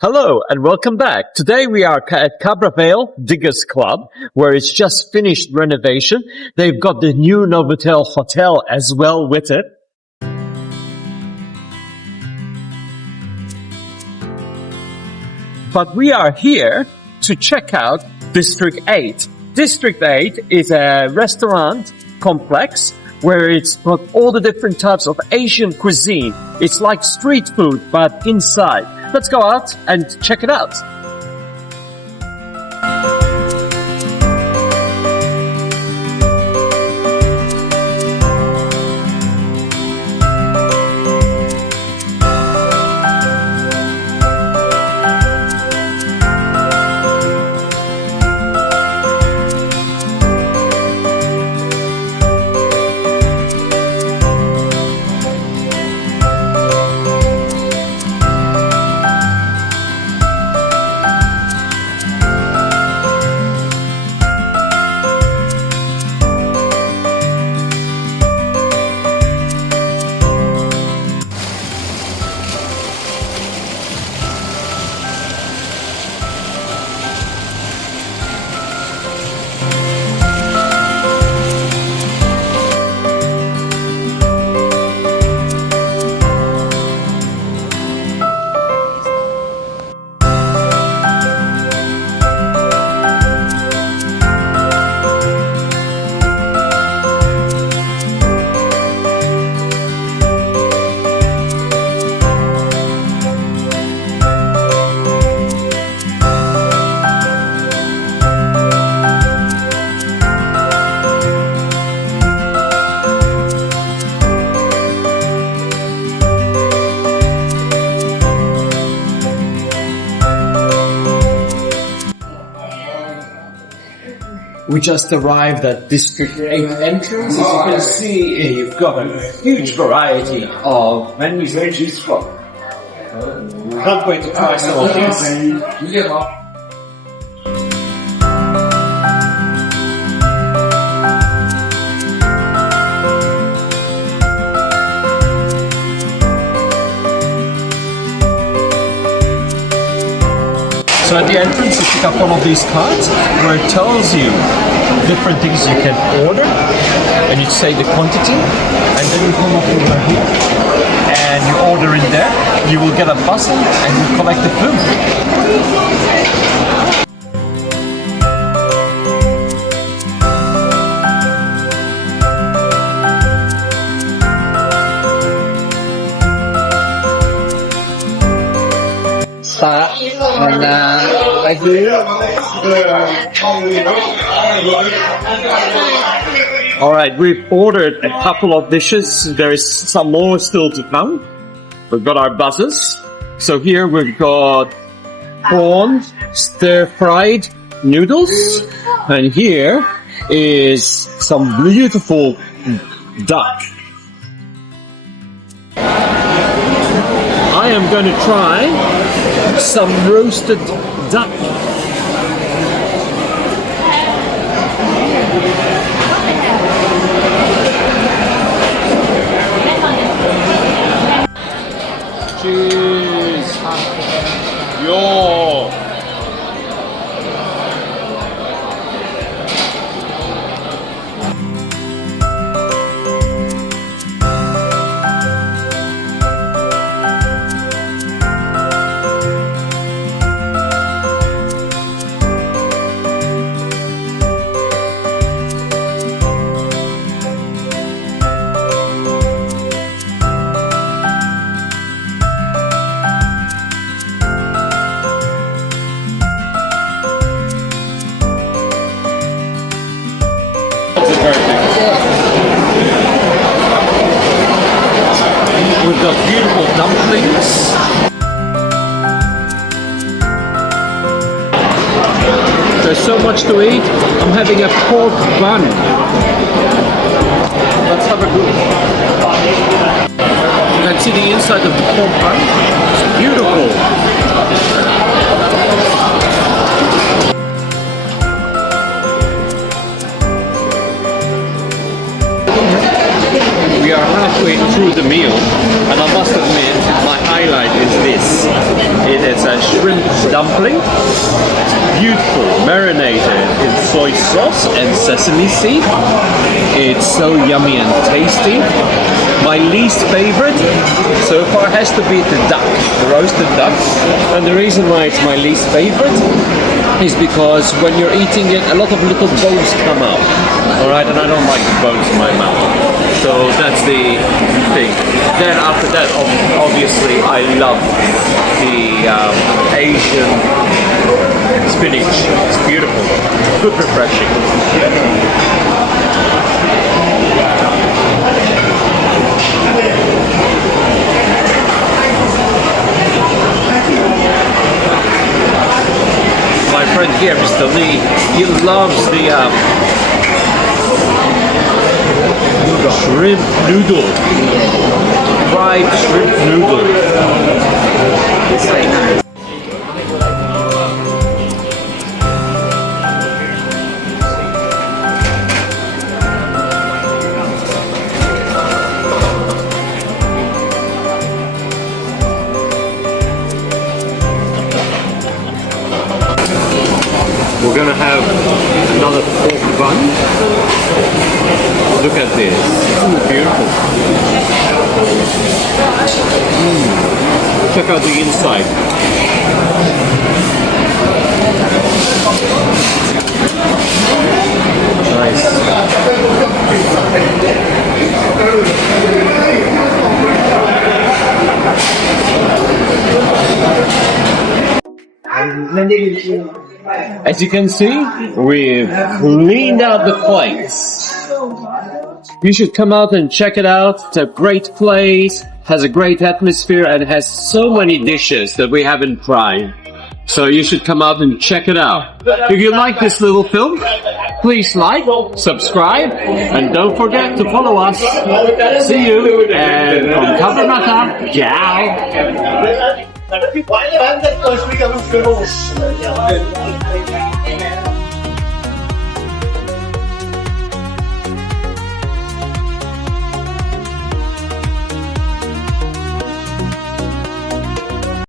Hello and welcome back. Today we are at Cabravale Club, where it's just finished renovation. They've got the new Novotel hotel as well with it. But we are here to check out District 8. District 8 is a restaurant complex where it's got all the different types of Asian cuisine. It's like street food, but inside. Let's go out and check it out. We just arrived at District 8 entrance. As you can see, you've got a huge variety of menus to choose from. Can't wait to try some of these. So at the entrance you pick up one of these cards where it tells you different things you can order, and you say the quantity, and then you come up over here and you order in there. You will get a buzzer and you collect the food. Alright, we've ordered a couple of dishes. There is some more still to come. We've got our buzzers. So here we've got corn, stir-fried noodles. And here is some beautiful duck. I am going to try some roasted duck. Cheese. Yo. We've got beautiful dumplings. There's so much to eat. I'm having a pork bun. Let's have a good look. You can see the inside of the pork bun. It's beautiful. We are halfway through the meal, and I must admit, my highlight is this. It is a shrimp dumpling. Beautiful, marinated in soy sauce and sesame seed. It's so yummy and tasty. My least favorite so far has to be the duck, the roasted duck. And the reason why it's my least favorite is because when you're eating it, a lot of little bones come out. Alright, and I don't like the bones in my mouth. So that's the thing. Then after that, obviously, I love the Asian spinach. It's beautiful. Good refreshing. My friend here, Mr. Lee, he loves the shrimp noodle. Fried shrimp noodle. It's very nice. We're gonna have another pork bun. Look at this. Isn't it beautiful? Check out the inside. As you can see, we've cleaned out the plates. You should come out and check it out. It's a great place, has a great atmosphere, and has so many dishes that we haven't tried. So you should come out and check it out. If you like this little film, please like, subscribe, and don't forget to follow us. See you, and from Cabravale, ciao!